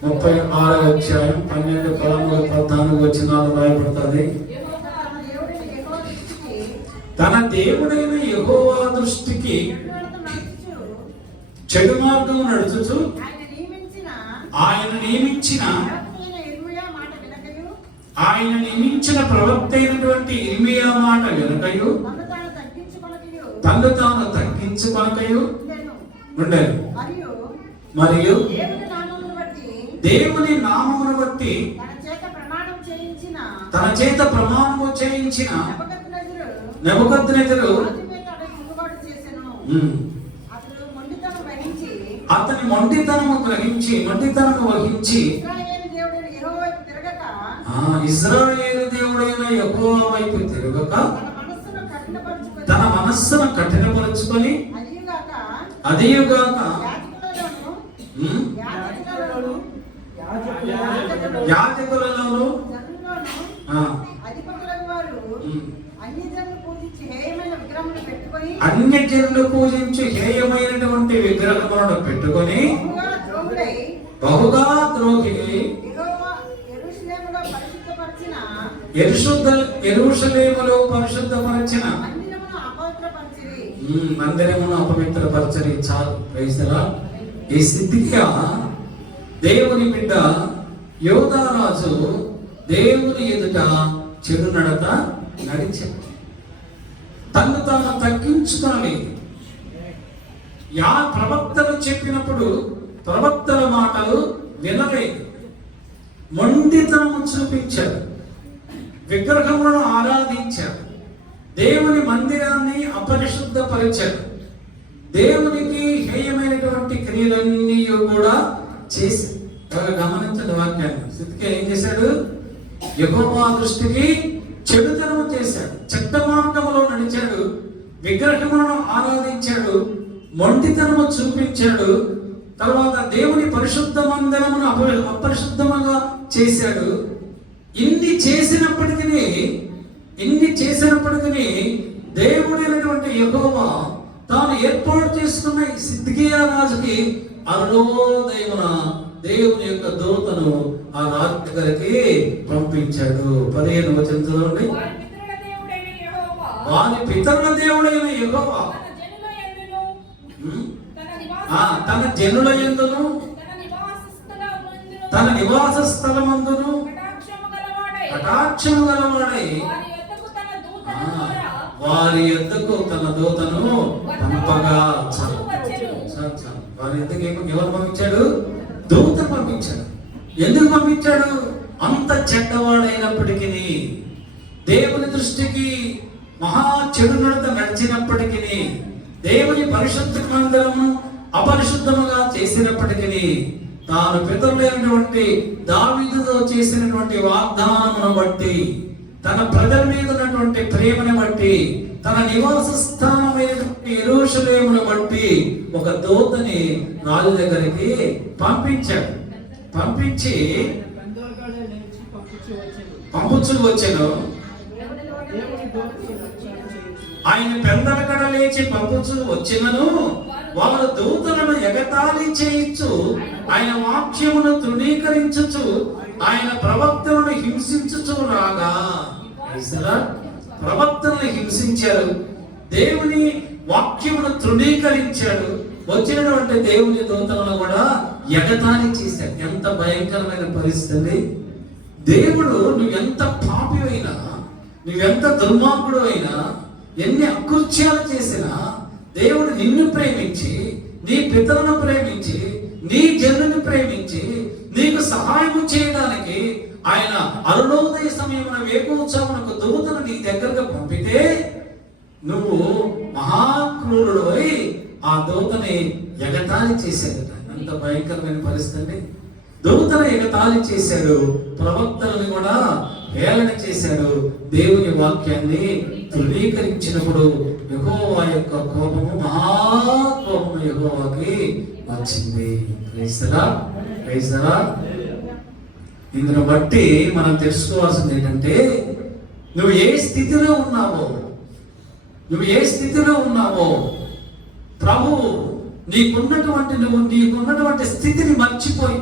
36వ అధ్యాయం 12, 13, 14 వచనాలు రాయబడుతుంది. తన దేవుడైన యెహోవా దృష్టికి చెడు మార్గం నడుచుచు ఆయన నియమించిన ప్రవక్త అయినటువంటి ఇర్మియా మాట వినకయు, తను తాను తగ్గించుకొనకయు ఉండేది. మరియు దేవుని నామమును బట్టి తన చేత ప్రమాణము చేయించిన నెబుకద్నెజరు అతని మొండితనము వహించి ఇశ్రాయేలు దేవుడైన యెహోవా వైపు తిరగక తన మనస్సును కఠినపరుచుకొని, అదియుగాక యాజకులలోను అన్య జనులు పూజించి హేయమైనటువంటి విగ్రహములను పెట్టుకొని బహుగా ద్రోహి యెరూషలేములో పరిశుద్ధపరచిన మందిరమును అపవిత్రపరచని. చాలు. ప్రైజ్లా. ఈ సిద్కియా దేవుని బిడ్డ యోధా రాజు దేవుని ఎదుట చెడు నడత నడిచాడు. తను తాను తగ్గించుకోలేదు. ప్రవక్తలు చెప్పినప్పుడు ప్రవక్తల మాటలు వినలేదు. మొండితనము చూపించాడు, విగ్రహములను ఆరాధించాడు, దేవుని మందిరాన్ని అపరిశుద్ధపరిచాడు, దేవునికి హేయమైనటువంటి క్రియలన్నీ కూడా చేశాడు. గమనించండి వాక్యాన్ని. సిద్కియా ఏం చేశాడు? యెహోవా దృష్టికి చెడుతనము చేశాడు, చెడ్డ మార్గములో నడిచాడు, విగ్రహములను ఆరాధించాడు, మొండితనము చూపించాడు. తర్వాత దేవుని పరిశుద్ధ మందిరమును అపరిశుద్ధముగా చేశాడు. ఇన్ని చేసినప్పటికీ దేవుడైనటువంటి యెహోవా తాను ఏర్పాటు చేసుకున్న ఈ సిద్కియా రాజుకి అరుణోదయమున దేవుని యొక్క దూతను ఆ రాజు దగ్గరికి పంపించాడు. 15వ వచనం చదవండి. వారి పితరుల దేవుడైన యెహోవా తన జనుల యందును తన నివాస స్థలమందును కటాక్షము గలవాడై వారి యొద్దకు తన దూతను పంపగా. వారి యొద్దకు ఎవరు పంపించాడు? దూత పంపించాడు. ఎందుకు పంపించాడు? అంత చెడ్డవాడైనప్పటికీ, దేవుని దృష్టికి మహా చెడు నడత నడిచినప్పటికీ, దేవుని పరిశుద్ధ మందిరము అపరిశుద్ధముగా చేసినప్పటికీ, తాను పితరులైనటువంటి దావీదుతో చేసినటువంటి వాగ్దానమును బట్టి, తన ప్రజల మీద ఉన్నటువంటి ప్రేమను బట్టి, తన నివాస స్థానం పట్టణమైనటువంటి యెరూషలేమును బట్టి ఒక దూతని రాజు దగ్గరికి పంపించాడు. పంపించి పంపుచు వచ్చాను. ఆయన పెందలకడ లేచి పంపుచు వచ్చినను వారు దూతలను ఎగతాళి చేయించు, ఆయన వాక్యమును తృణీకరించుచు, ఆయన ప్రవక్తలను హింసించుచు రాగా. ప్రవక్తలను హింసించారు, దేవుని వాక్యమును తృణీకరించాడు. వచ్చినటువంటి దేవుని దూతలను కూడా ఎగతాళి చేశాడు. ఎంత భయంకరమైన పరిస్థితి! దేవుడు నువ్వెంత పాపివైనా, నువ్వెంత దుర్మార్గుడు అయినా, ఎన్ని అకృత్యాలు చేసినా దేవుడు నిన్ను ప్రేమించి, నీ పితరులను ప్రేమించి, నీ జనులను ప్రేమించి నీకు సహాయం చేయడానికి ఆయన అరుణోదయ సమయమున వేకువజామునకు దూతను నీ దగ్గరకు పంపితే నువ్వు మహాక్రూరుడై ఆ దూతని ఎగతాళి చేశాడట. అంత భయంకరమైన పరిస్థితి. దూతను ఎగతాళి చేశాడు, ప్రవక్తలను కూడా హేళన చేశాడు. దేవుని వాక్యాన్ని తృణీకరించినప్పుడు యెహోవా యొక్క కోపము, మహాకోపము యెహోవాకి వచ్చింది. ఇందును బట్టి మనం తెలుసుకోవాల్సింది ఏంటంటే, నువ్వు ఏ స్థితిలో ఉన్నావో ప్రభు నీకున్నటువంటి స్థితిని మర్చిపోయి,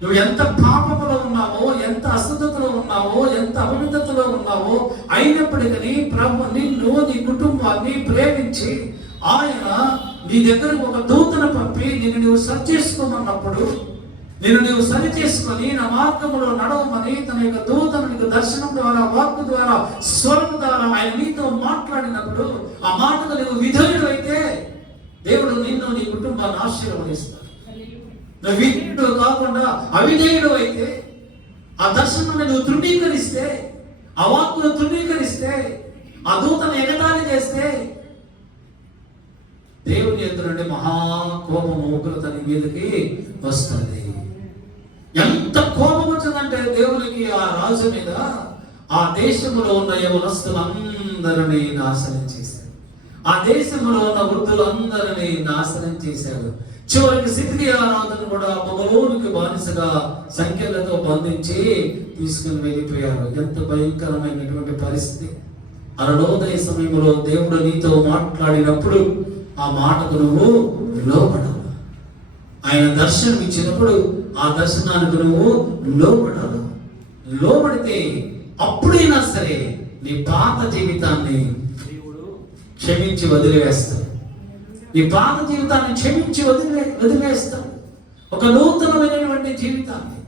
నువ్వు ఎంత పాపములో ఉన్నావో, ఎంత అశుద్ధతలో ఉన్నావో, ఎంత అవిధతలో ఉన్నావో అయినప్పటికీ ప్రభు నిన్ను, నీ కుటుంబాన్ని ప్రేమించి ఆయన నీ దగ్గరకు ఒక దూతను పంపి నిన్ను నువ్వు సరి చేసుకోమన్నప్పుడు, నిన్ను నువ్వు సరి చేసుకొని నా మార్గములో నడవమని తన యొక్క దూతను నీకు దర్శనం ద్వారా, వాక్కు ద్వారా, స్వరం ద్వారా ఆయన నీతో మాట్లాడినప్పుడు ఆ మాటకు నువ్వు విధేయుడు అయితే దేవుడు నిన్ను, నీ కుటుంబాన్ని ఆశీర్వదిస్తాడు. నువ్వు విధేయుడు కాకుండా అవిధేయుడు అయితే, ఆ దర్శనాన్ని నువ్వు తృణీకరిస్తే, ఆ వాక్కును తృణీకరిస్తే, ఆ దూతను ఎగతాళి చేస్తే దేవుని ఎదురు నుండి మహాకోపము, ఉగ్రత నీ మీదకి వస్తుంది. ఎంత కోపం వచ్చిందంటే దేవునికి ఆ రాజు మీద, ఆ దేశంలో ఉన్న యవనస్తులందరినీ నాశనం చేశాడు. ఆ దేశంలో ఉన్న వృద్ధులందరినీ నాశనం చేశాడు. చివరికి సిద్కియా రాజును కూడా బబులోనుకి బానిసగా సంఖ్యలతో బంధించి తీసుకుని వెళ్ళిపోయారు. ఎంత భయంకరమైనటువంటి పరిస్థితి! అరుణోదయ సమయంలో దేవుడు నీతో మాట్లాడినప్పుడు ఆ మాటకు నువ్వు లోబడాలి. ఆయన దర్శనం ఇచ్చినప్పుడు ఆ దర్శనానికి నువ్వు లోబడాలి. లోబడితే అప్పుడైనా సరే నీ పాత జీవితాన్ని దేవుడు క్షమించి వదిలివేస్తాడు. నీ పాత జీవితాన్ని క్షమించి వదిలివేస్తాడు. ఒక నూతనమైనటువంటి జీవితాన్ని,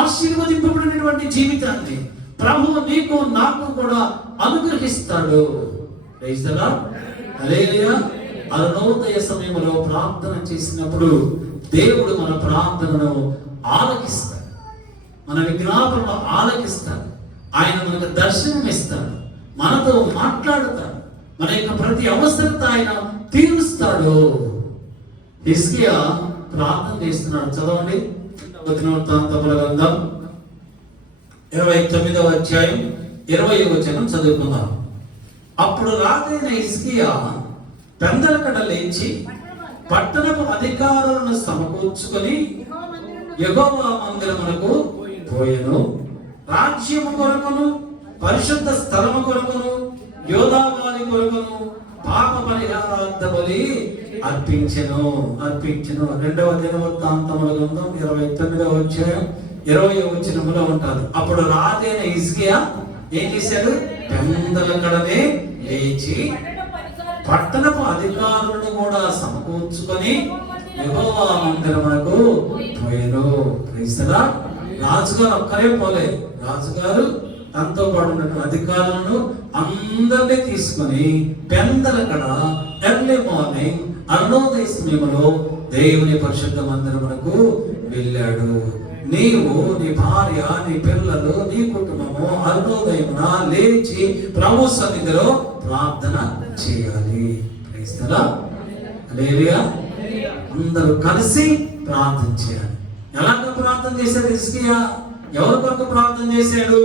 ఆశీర్వదింపబడినటువంటి జీవితాన్ని ప్రభువు నీకు, నాకు కూడా అనుగ్రహిస్తాడు. Praise the lord. హల్లెలూయా. అరుణోదయ సమయంలో ప్రార్థన చేసినప్పుడు దేవుడు మన ప్రార్థనను ఆలకిస్తాడు, మన విజ్ఞాపనను ఆలకిస్తాడు. ఆయన మనకు దర్శనం ఇస్తాడు, మనతో మాట్లాడుతాడు, మన యొక్క ప్రతి అవసరత ఆయన తీరుస్తాడు. హిజ్కియా ప్రార్థన చేస్తున్నాడు. చదవండి. దినవృత్తాంతముల గ్రంథం 29వ అధ్యాయం 20వ వచనం చదువుకుందాం. అప్పుడు రాజైన హిజ్కియా పెందలకడ లేచి పట్టణపు అధికారులను సమకూర్చుకొని యెహోవా మందిరమునకు పోయెను. రాజ్యము కొరకును, పరిశుద్ధ స్థలము కొరకును, యోధావారి కొరకును పాప పరిహారార్థ బలి అర్పించెను. 2వ దినవృత్తాంతముల గ్రంథం 29వ అధ్యాయం 20వ వచనములో ఉంటారు. అప్పుడు రాజైన హిజ్కియా ఏం చేశాడు? పెందలకడనే లేచి పట్టణపు అధికారులను కూడా సమకూర్చుకొని యెహోవా మందిరమునకు పోయెను. Praise the lord. రాజుగారు ఒక్కరే పోలే, రాజుగారు తనతో పాటు ఉన్నటువంటి అధికారులను అందరినీ తీసుకొని పెందలకడ ఎర్లీ మార్నింగ్ అరుణోదయ సమయంలో దేవుని పరిశుద్ధ మందిరమునకు వెళ్ళాడు. నీవు, నీ భార్య, నీ పిల్లలు, నీ కుటుంబము అరుణోదయమున లేచి ప్రభు సన్నిధిలో ప్రార్థన చేయాలి. Praise the lord. హల్లెలూయా. అందరూ కలిసి ప్రార్థన చేయాలి. ఎలాగ ప్రార్థన చేశాడు హిజ్కియా? ఎవరి కొరకు ప్రార్థన చేశాడు?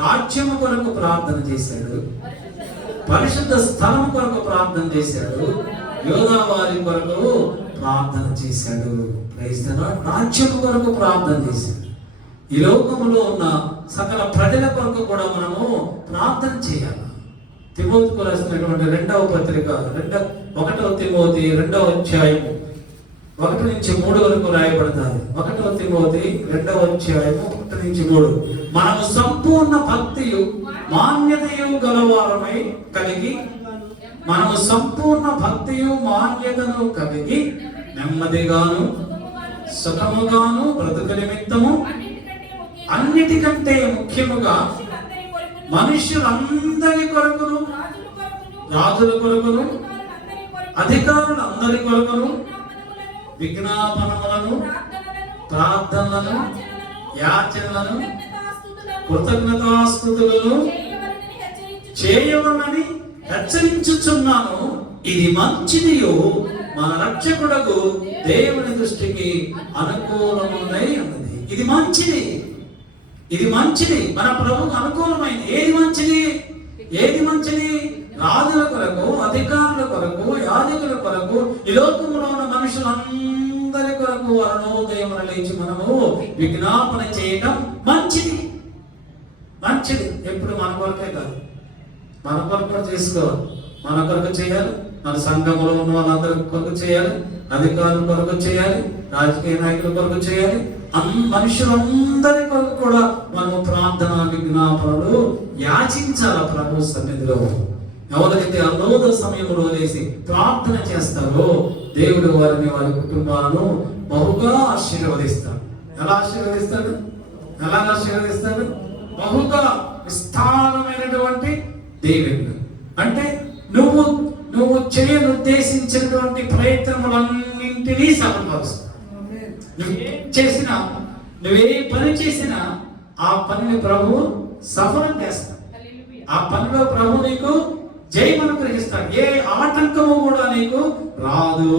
రాజ్యము కొరకు ప్రార్థన చేశాడు, పరిశుద్ధ స్థలం కొరకు ప్రార్థన చేశాడు, యోధా వారి కొరకు ప్రార్థన చేశాడు, రాజ్యం కొరకు ప్రార్థన చేశాడు. ఈ లోకములో ఉన్న సకల ప్రజల కొరకు కూడా మనము ప్రార్థన చేయాలి. తిమోతికి రాసినటువంటి 2వ పత్రిక 1వ తిమోతి 2వ అధ్యాయము 1 నుంచి 3 వరకు రాయబడతారు. 1వ తిమోతి 2వ అధ్యాయము 1 నుంచి 3. మనము సంపూర్ణ భక్తియు మాన్యతయు గలవారమై కలిగి, మనము సంపూర్ణ భక్తియు మాన్యతను కలిగి నెమ్మదిగాను సుఖముగాను బ్రతుకు నిమిత్తము అన్నిటికంటే ముఖ్యముగా మనుష్యులందరి కొరకును, రాజుల కొరకును, అధికారులందరి కొరకును విజ్ఞాపనములను, ప్రార్థనలను, యాచనలను, కృతజ్ఞతాస్తుతులను చేయవలనని హెచ్చరించుచున్నాను. ఇది మంచిదియు మన రక్షకుడకు దేవుని దృష్టికి అనుకూలమునై ఉన్నది. ఇది మంచిది, ఇది మంచిది, మన ప్రభువుకు అనుకూలమైంది. ఏది మంచిది? ఏది మంచిది? రాజుల కొరకు, అధికారుల కొరకు, యాజకుల కొరకు, ఈ లోకంలో ఉన్న మనుషులందరి కొరకు అరుణోదయం లేచి మనము విజ్ఞాపన చేయడం మంచిది. మంచిది. ఎప్పుడు మన కొరకే కాదు, మన కొరకు చేసుకోవాలి, మన కొరకు చేయాలి, మన సంఘంలో ఉన్న వాళ్ళందరి కొరకు చేయాలి, అధికారుల కొరకు చేయాలి, రాజకీయ నాయకుల కొరకు చేయాలి, మనుషులందరి కొరకు కూడా మనము ప్రార్థన విజ్ఞాపనలు యాచించాల ప్రభు సన్నిధిలో. ఎవరైతే అలోద సమయంలో లేసి ప్రార్థన చేస్తారో దేవుడు వారిని, వారి కుటుంబాలను బహుగా ఆశీర్వదిస్తాడు. ఎలా ఆశీర్వదిస్తాడు? ఎలా ఆశీర్వదిస్తాడు? బహుగా విస్తారమైనటువంటి దేవుడు. అంటే నువ్వు చేయను ఉద్దేశించినటువంటి ప్రయత్నములన్నింటినీ సఫలపరుస్తాడు. నువ్వే పని చేసినా ఆ పనిని ప్రభు సఫలం చేస్తాడు. ఆ పనిలో ప్రభు నీకు జయమను గ్రహిస్తాడు. ఏ ఆటంకము కూడా నీకు రాదు.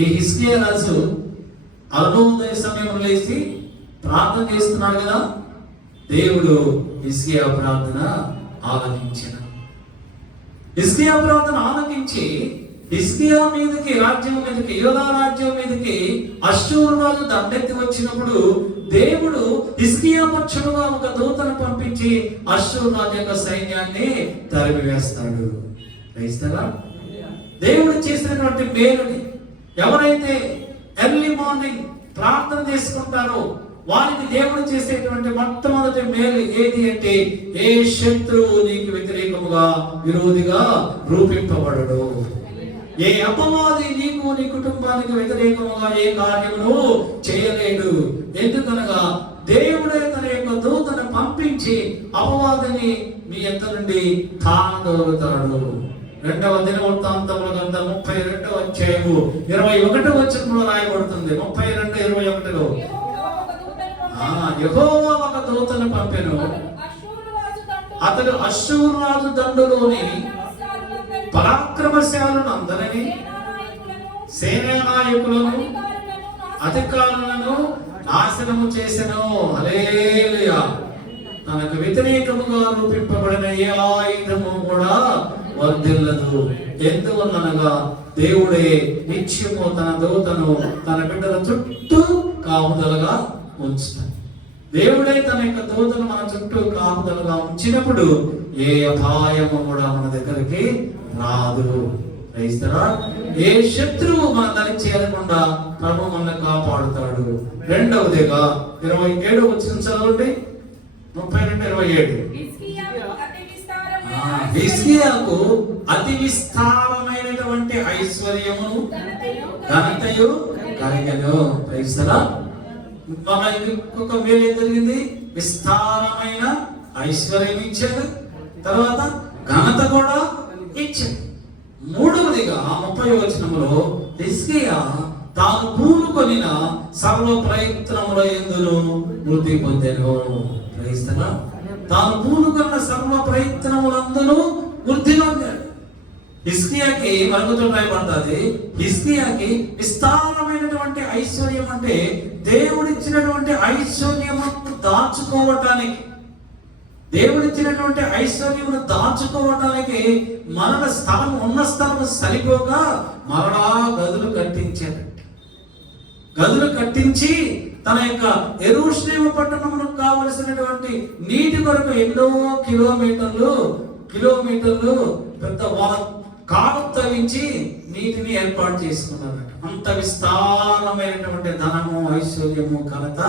ఈ హిజ్కియా రాజు అరుణోదయ సమయంలో లేచి ప్రార్థన చేస్తున్నాడు కదా, దేవుడు హిజ్కియా ప్రార్థన ఆలకించాడు. హిజ్కియా ప్రార్థన ఆలకించి హిజ్కియా మీదకి, రాజ్యం మీదకి, యోధా రాజ్యం మీదకి అష్షూరు రాజు దండెత్తి వచ్చినప్పుడు దేవుడు హిజ్కియా పక్షముగా ఒక దూతను పంపించి అష్షూరు రాజు యొక్క సైన్యాన్ని తరిమివేస్తాడు. క్రైస్తవా? దేవుడు చేసినటువంటి మేలుని ఎవరైతే ఎర్లీ మార్నింగ్ ప్రార్థన చేసుకుంటారో వారికి దేవుడు చేసేటువంటి మొట్టమొదటి మేలు ఏది అంటే, ఏ శత్రువు నీకు వ్యతిరేకముగా విరోధిగా రూపింపబడడు, ఏ అపవాది నీకు నీ కుటుంబానికి వ్యతిరేకముగా ఏ కార్యమును చేయలేడు. ఎందుకనగా దేవుడే తన యొక్క దూతను పంపించి అపవాదిని మీ ఎంత నుండి తానదోలుతాడు. 2వ దినవృత్తాంతముల గ్రంథం 32వ అధ్యాయము 21వ వచనంలో రాయబడుతుంది. 32:21లో యెహోవా ఒక దూతను పంపెను, అతడు అష్షూరు రాజు దండులోని పరాక్రమశాలను అందరినీ, సేనా నాయకులను, అధికారులను నాశనము చేసెను. హల్లెలూయా. తనకు వ్యతిరేకముగా రూపింపబడిన ఏ ఆయుధము కూడా వర్ధిల్లదు. ఎందువలనగా దేవుడే నిత్యము తన దూతను తన బిడ్డల చుట్టూ కాపుదలగా ఉంచుతాడు. దేవుడే తన యొక్క దూతను మన చుట్టూ కాపుదలగా ఉంచినప్పుడు ఏ అపాయము కూడా మన దగ్గరికి రాదు. క్రైస్తవా? ఏ శత్రువు మన దాన్ని చేయకుండా ప్రభు మనల్ని కాపాడుతాడు. రెండవదిగా 27 వచనం చదవండి. 32:27. హిజ్కియాకు అతి విస్తారమైనటువంటి ఐశ్వర్యమును ఘనతయు కలిగెను. క్రైస్తవా? ఇంకొక మేలు ఏం జరిగింది? విస్తారమైన ఐశ్వర్యం ఇచ్చాడు, తర్వాత ఘనత కూడా ఇచ్చాడు. మూడవదిగా 30వ వచనంలో హిజ్కియా తాను పూనుకొనిన సర్వ ప్రయత్నముల యందును వృద్ధి పొందెను. క్రైస్తవా? తాను పూనుకొన్న సర్వ ప్రయత్నములందును వృద్ధి పొందాడు. హిజ్కియాకి మరుగుతో రాయబడుతుంది, హిజ్కియాకి విస్తారమైనటువంటి ఐశ్వర్యం అంటే దేవుడిచ్చినటువంటి ఐశ్వర్యము దాచుకోవటానికి, దేవుడిచ్చినటువంటి ఐశ్వర్యమును దాచుకోవడానికి మరణ స్థలం ఉన్న స్థలం సరిపోక మరలా గదులు కట్టించాడు. గదులు కట్టించి తన యొక్క యెరూషలేము పట్టణమునకు కావలసినటువంటి నీటి కొరకు ఎన్నో కిలోమీటర్లు పెద్ద కాలు తవ్వించి నీటిని ఏర్పాటు చేసుకున్నారట. అంత విస్తారమైనటువంటి ధనము, ఐశ్వర్యము, ఘనత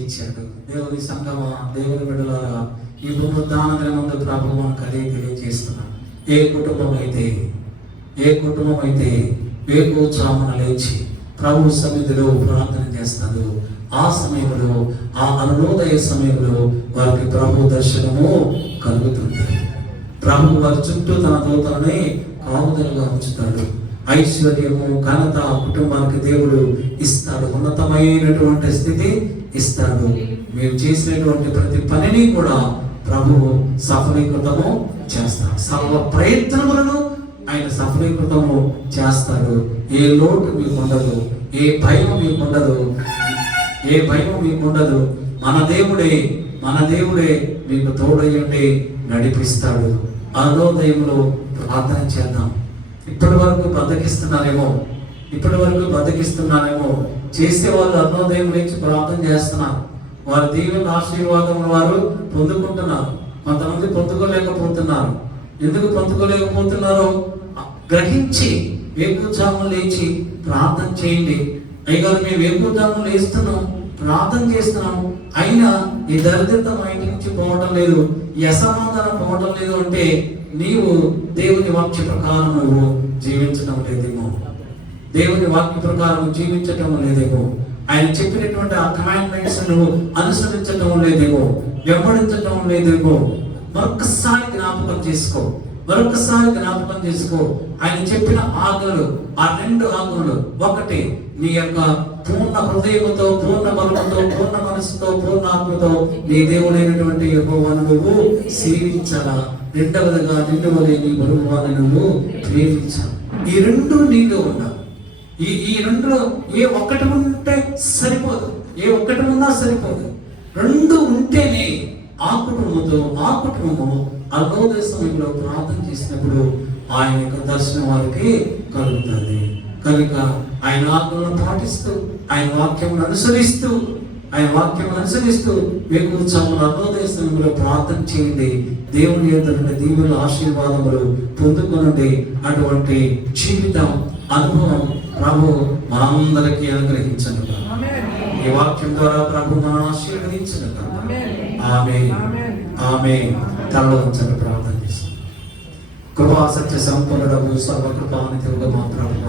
ఇచ్చాడు. దేవుని సంగమా, దేవుని బిడ్డలారా, ఈ పునరుద్ధాన దినమందు ప్రభువు మనకు అదే తెలియజేస్తున్నాడు. ఏ కుటుంబం అయితే వేకువజామున లేచి ప్రభు సన్నిధిలో ప్రార్థన చేస్తాడు, ఆ సమయంలో, ఆ అరుణోదయ సమయంలో వారికి ప్రభు దర్శనము కలుగుతుంది. ప్రభు వారి చుట్టూ తన దూతలని కాపుదలుగా ఉంచుతాడు. ఐశ్వర్యము, ఘనత కుటుంబానికి దేవుడు ఇస్తాడు. ఉన్నతమైనటువంటి స్థితి ఇస్తాడు. మీరు చేసినటువంటి ప్రతి పనిని కూడా ప్రభువు సఫలీకృతము చేస్తాడు. సర్వ ప్రయత్నములను ఆయన సఫలీకృతము చేస్తాడు. ఏ లోటు మీకు ఉండదు, ఏ భయం మీకు ఉండదు. మన దేవుడే మీకు తోడయ్యుండి నడిపిస్తాడు. అరుణోదయంలో ప్రార్థన చేద్దాం. ఇప్పటి వరకు బద్దకిస్తున్నారేమో చేసేవాళ్ళు అరుణోదయం నుంచి ప్రార్థన చేస్తున్నారు. వారి దీవెన ఆశీర్వాదం వారు పొందుకుంటున్నారు. కొంతమంది పొందుకోలేకపోతున్నారు. ఎందుకు పొందుకోలేకపోతున్నారో గ్రహించి వేకువజామున లేచి ప్రార్థన చేయండి. అయ్యగారు మేము వేకువజామున లేస్తున్నాం, ప్రార్థన చేస్తున్నాం, అయినా ఈ దరిద్రత మా ఇంటి నుంచి పోవటం లేదు, ఈ అసమాధానం పోవటం లేదు అంటే నీవు దేవుని వాక్య ప్రకారం నువ్వు జీవించడం లేదేమో. ఆయన చెప్పినటువంటి ఆ కమాండ్మెంట్స్ నువ్వు అనుసరించడం లేదేమో, వెంబడించడం లేదేమో. మరొకసారి జ్ఞాపకం చేసుకో. ఆయన చెప్పిన ఆజ్ఞలు, ఆ 2 ఆజ్ఞలు, ఒకటి నీ యొక్క పూర్ణ హృదయముతో, పూర్ణ బలముతో, పూర్ణ మనసుతో, పూర్ణ ఆత్మతో నీ దేవుడైనటువంటి యెహోవాను నువ్వు సేవించాలా. రెండవదిగా నిన్ను వలె నీ పొరుగువారిని నువ్వు ప్రేమించాలి. ఈ 2 నీలో ఉండాలి. ఈ 2లో ఏ ఒక్కటి ఉంటే సరిపోదు, ఏ ఒక్కటి ఉన్నా సరిపోదు. 2 ఉంటేనే ఆ కుటుంబము అరుణోదయ సమయంలో ప్రార్థన చేసినప్పుడు ఆయన యొక్క దర్శనం వారికి కలుగుతుంది. కనుక ఆయన ఆజ్ఞలను పాటిస్తూ, ఆయన వాక్యమును అనుసరిస్తూ వేకువజామున అరుణోదయ సమయంలో ప్రార్థన చేయండి. దేవుని యొక్క దీవెనల ఆశీర్వాదములు పొందుకొనండి. అటువంటి జీవితం, అనుభవం ప్రభు మనందరికీ అనుగ్రహించను. ఈ వాక్యం ద్వారా ప్రభు మనం ఆశీర్వదించను. ఆమేన్. తలలో ఉంచండి, ప్రార్థన చేస్తాం. కృపా సత్య సంపన్నుడగు సర్వకృపానిధిగా మా ప్రభువు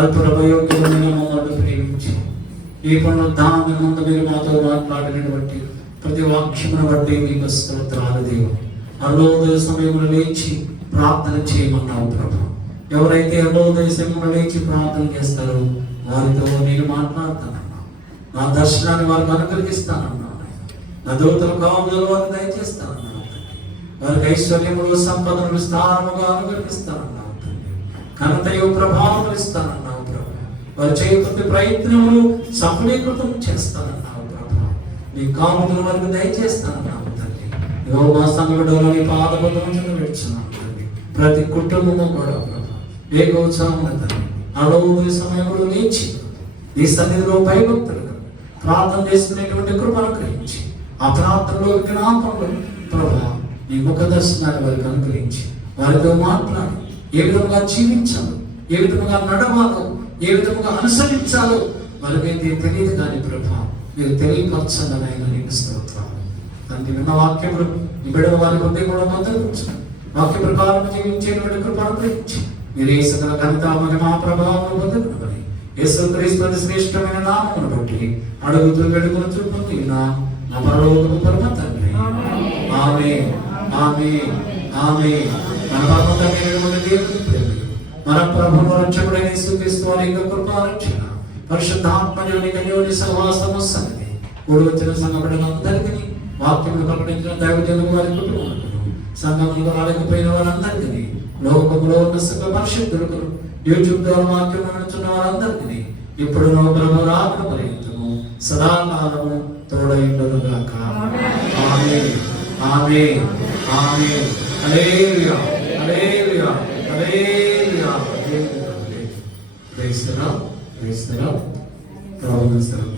అల్పయోగ్యమైన మమ్మల్ని ప్రేమించి ఈ పునరుద్ధానం ముందు మీరు మాతో మాట్లాడినటువంటి ప్రతి వాక్యమును బట్టి మీకు స్తోత్రాలు దేవా. అరుణోదయ సమయంలో లేచి ప్రార్థన చేయమన్నావు ప్రభు. ఎవరైతే అరుణోదయ సమయంలో లేచి ప్రార్థన చేస్తారో వారితో నేను మాట్లాడతానన్నా, నా దర్శనాన్ని వారికి అనుగ్రహిస్తానన్నా, నా దూతల కాపుదల వారికి దయచేస్తానన్నా, వారికి ఐశ్వర్యములు, సంపదలు విస్తారముగా అనుగ్రహిస్తానన్నా, ఘనతయు ప్రభావం ఇస్తానన్నావు ప్రభు. వారు చేయకపోతే ప్రయత్నములు సఫలీకృతం చేస్తానన్నావు ప్రభు. నీ కాపుదల వారికి దయచేస్తానన్నావు తండ్రి. మా సంఘంలో నీ పాదబద్ధములను పెడుచున్నాను తండ్రి. ప్రతి కుటుంబము కూడా ప్రభు వేకువజామున తండ్రి అరుణోదయ సమయంలో లేచి ఈ సన్నిధిలో భయభక్తులుగా ప్రార్థన చేసుకునేటువంటి కృపను అనుగ్రహించి, ఆ ప్రార్థనలో జ్ఞాపనలో ప్రభు నీ ముఖ దర్శనాన్ని వారికి అనుగ్రహించి వారితో మాట్లాడి ఏ విధంగా జీవించాలో, ఏ విధంగా నడవాలో, ఏ విధంగా అనుసరించాలో వారికైతే తెలియదు కానీ ప్రభు మీరు తెలియపరచండి ఆయన నీకు స్తోత్రాలు తండ్రి. విన్న వాక్యములు నీ బిడ్డల వారి కొద్ది కూడా మందలించండి. వాక్య ప్రకారం జీవించేటువంటి కృపను అనుగ్రహించి మీరు ఏ సకల ఘనత మహిమా ప్రభావం పొందుకుని యేసుక్రీస్తు శ్రేష్టమైన నామమును బట్టి అడుగుతూ వేడుకొనుచు పొందిన నా పరలోకపు పరమ తండ్రి. ఆమేన్. మన పరమ తండ్రి దేవుని ప్రేమ, మన ప్రభువు రక్షకుడైన యేసుక్రీస్తు వారి యొక్క కృపా రక్షణ, పరిశుద్ధాత్మని సహవాసము సన్నిధి కూడి వచ్చిన సంఘ బిడ్డలందరికీ, వాక్యమును ప్రకటించిన దైవజనుల వారి కుటుంబాలను, సంఘంలో రాలేకపోయిన వారందరికీ, లోకములో ఉన్న సకల పరిశుద్ధులకు, యూట్యూబ్ ద్వారా వాక్యం వినుచున్న వారందరికీ ఇప్పుడు ప్రభు రాకడ పర్యంతము సదాకాలము తోడై ఉండును గాక. ఆమేన్. ఆమేన్ ఆమేన్ హల్లెలూయా హల్లెలూయా హల్లెలూయా ప్రైజ్ ది లార్డ్ ప్రభువును సెలవు.